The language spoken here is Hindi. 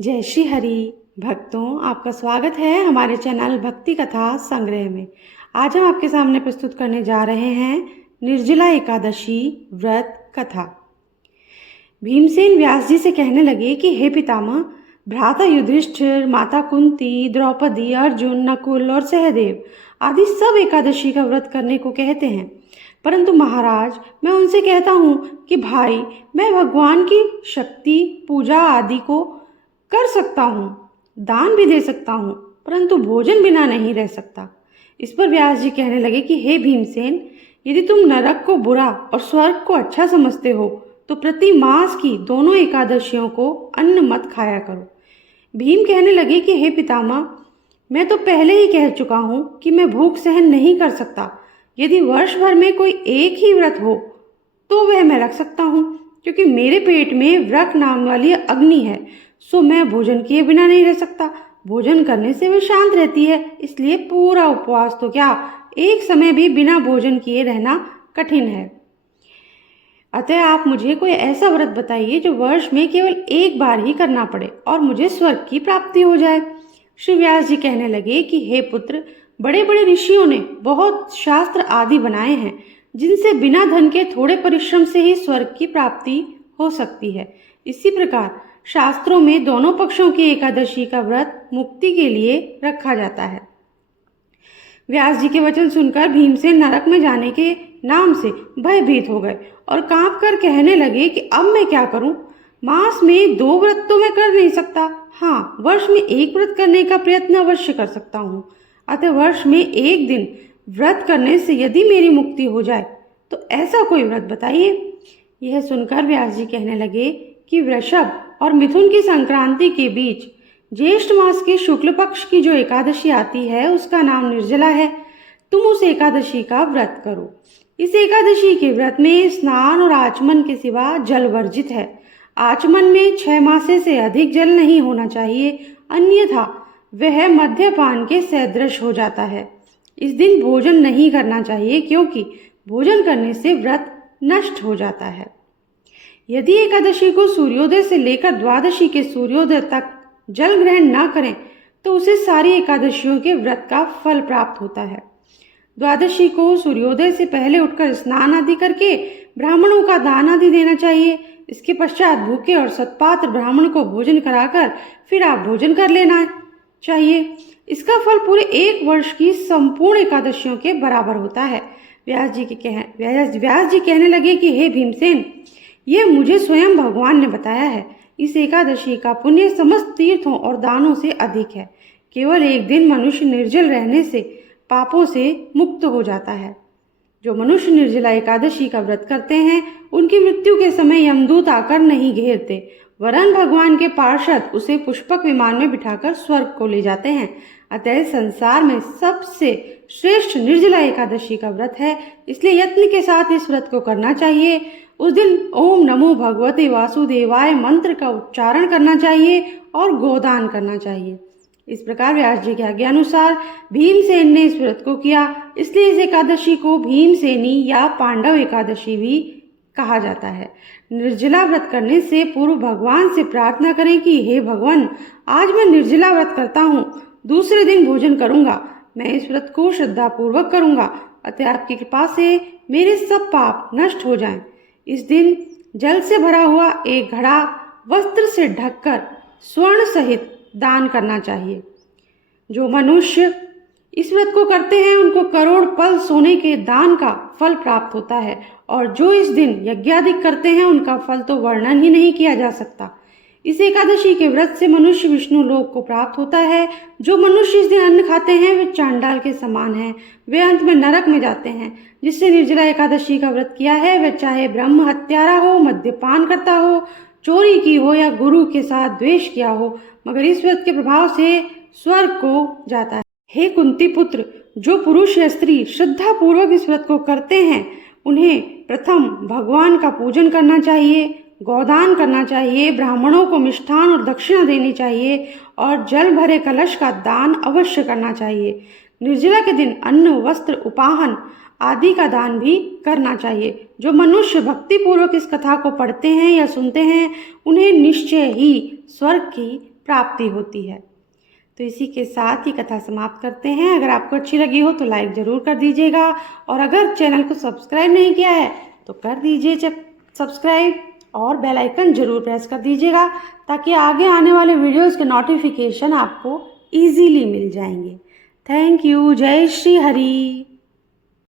जय श्री हरि भक्तों, आपका स्वागत है हमारे चैनल भक्ति कथा संग्रह में। आज हम आपके सामने प्रस्तुत करने जा रहे हैं निर्जला एकादशी व्रत कथा। भीमसेन व्यास जी से कहने लगे कि हे पितामह, भ्राता युधिष्ठिर, माता कुंती, द्रौपदी, अर्जुन, नकुल और सहदेव आदि सब एकादशी का व्रत करने को कहते हैं, परंतु महाराज मैं उनसे कहता हूँ कि भाई, मैं भगवान की शक्ति पूजा आदि को कर सकता हूँ, दान भी दे सकता हूँ, परंतु भोजन बिना नहीं रह सकता। इस पर व्यास जी कहने लगे कि हे भीमसेन, यदि तुम नरक को बुरा और स्वर्ग को अच्छा समझते हो तो प्रति मास की दोनों एकादशियों को अन्न मत खाया करो। भीम कहने लगे कि हे पितामह, मैं तो पहले ही कह चुका हूँ कि मैं भूख सहन नहीं कर सकता। यदि वर्ष भर में कोई एक ही व्रत हो तो वह मैं रख सकता हूँ, क्योंकि मेरे पेट में व्रत नाम वाली अग्नि है, सो मैं भोजन किए बिना नहीं रह सकता। भोजन करने से वह शांत रहती है, इसलिए पूरा उपवास तो क्या, एक समय भी बिना भोजन किए रहना कठिन है। अतः आप मुझे कोई ऐसा व्रत बताइए जो वर्ष में केवल एक बार ही करना पड़े और मुझे स्वर्ग की प्राप्ति हो जाए। श्री व्यास जी कहने लगे कि हे पुत्र, बड़े बड़े ऋषियों ने बहुत शास्त्र आदि बनाए हैं जिनसे बिना धन के थोड़े परिश्रम से ही स्वर्ग की प्राप्ति हो सकती है। इसी प्रकार शास्त्रों में दोनों पक्षों की एकादशी का व्रत मुक्ति के लिए रखा जाता है। व्यास जी के वचन सुनकर भीमसेन नरक में जाने के नाम से भयभीत हो गए और कांप कर कहने लगे कि अब मैं क्या करूं? मास में 2 व्रत तो मैं कर नहीं सकता, हाँ वर्ष में 1 व्रत करने का प्रयत्न अवश्य कर सकता हूँ। अतः वर्ष में 1 दिन व्रत करने से यदि मेरी मुक्ति हो जाए तो ऐसा कोई व्रत बताइए। यह सुनकर व्यास जी कहने लगे कि वृषभ और मिथुन की संक्रांति के बीच ज्येष्ठ मास के शुक्ल पक्ष की जो एकादशी आती है उसका नाम निर्जला है। तुम उस एकादशी का व्रत करो। इस एकादशी के व्रत में स्नान और आचमन के सिवा जल वर्जित है। आचमन में 6 मासे से अधिक जल नहीं होना चाहिए, अन्यथा वह मद्यपान के सदृश हो जाता है। इस दिन भोजन नहीं करना चाहिए, क्योंकि भोजन करने से व्रत नष्ट हो जाता है। यदि एकादशी को सूर्योदय से लेकर द्वादशी के सूर्योदय तक जल ग्रहण न करें तो उसे सारी एकादशियों के व्रत का फल प्राप्त होता है। द्वादशी को सूर्योदय से पहले उठकर स्नान आदि करके ब्राह्मणों का दान आदि देना चाहिए। इसके पश्चात भूखे और सत्पात्र ब्राह्मण को भोजन कराकर फिर आप भोजन कर लेना चाहिए। इसका फल पूरे 1 वर्ष की संपूर्ण एकादशियों के बराबर होता है। व्यास जी कहने लगे कि हे भीमसेन, यह मुझे स्वयं भगवान ने बताया है। इस एकादशी का पुण्य समस्त तीर्थों और दानों से अधिक है। केवल एक दिन मनुष्य निर्जल रहने से पापों से मुक्त हो जाता है। जो मनुष्य निर्जला एकादशी का व्रत करते हैं उनकी मृत्यु के समय यमदूत आकर नहीं घेरते, वरन भगवान के पार्षद उसे पुष्पक विमान में बिठाकर स्वर्ग को ले जाते हैं। अतः संसार में सबसे श्रेष्ठ निर्जला एकादशी का व्रत है, इसलिए यत्न के साथ इस व्रत को करना चाहिए। उस दिन ओम नमो भगवते वासुदेवाय मंत्र का उच्चारण करना चाहिए और गोदान करना चाहिए। इस प्रकार व्यास जी के आज्ञानुसार भीमसेन ने इस व्रत को किया, इसलिए इस एकादशी को भीमसेनी या पांडव एकादशी भी कहा जाता है। निर्जला व्रत करने से पूर्व भगवान से प्रार्थना करें कि हे भगवान, आज मैं निर्जला व्रत करता हूँ, दूसरे दिन भोजन करूँगा। मैं इस व्रत को श्रद्धापूर्वक करूँगा, अतः आपकी कृपा से मेरे सब पाप नष्ट हो जाएं। इस दिन जल से भरा हुआ एक घड़ा वस्त्र से ढककर स्वर्ण सहित दान करना चाहिए। जो मनुष्य इस व्रत को करते हैं उनको करोड़ पल सोने के दान का फल प्राप्त होता है, और जो इस दिन यज्ञादि करते हैं उनका फल तो वर्णन ही नहीं किया जा सकता। इस एकादशी के व्रत से मनुष्य विष्णु लोक को प्राप्त होता है। जो मनुष्य इस दिन अन्न खाते हैं वे चांडाल के समान हैं, वे अंत में नरक में जाते हैं। जिससे निर्जला एकादशी का व्रत किया है वह चाहे ब्रह्म हत्यारा हो, मद्यपान करता हो, चोरी की हो या गुरु के साथ द्वेष किया हो, मगर इस व्रत के प्रभाव से स्वर्ग को जाता है। हे कुंती पुत्र, जो पुरुष या स्त्री श्रद्धा पूर्वक इस व्रत को करते हैं उन्हें प्रथम भगवान का पूजन करना चाहिए, गोदान करना चाहिए, ब्राह्मणों को मिष्ठान और दक्षिणा देनी चाहिए और जल भरे कलश का दान अवश्य करना चाहिए। निर्जला के दिन अन्न, वस्त्र, उपाहन आदि का दान भी करना चाहिए। जो मनुष्य भक्ति पूर्वक इस कथा को पढ़ते हैं या सुनते हैं उन्हें निश्चय ही स्वर्ग की प्राप्ति होती है। तो इसी के साथ ही कथा समाप्त करते हैं। अगर आपको अच्छी लगी हो तो लाइक ज़रूर कर दीजिएगा, और अगर चैनल को सब्सक्राइब नहीं किया है तो कर दीजिए सब्सक्राइब, और बेल आइकन ज़रूर प्रेस कर दीजिएगा, ताकि आगे आने वाले वीडियोज़ के नोटिफिकेशन आपको ईजीली मिल जाएंगे। Thank you. जय श्री हरि।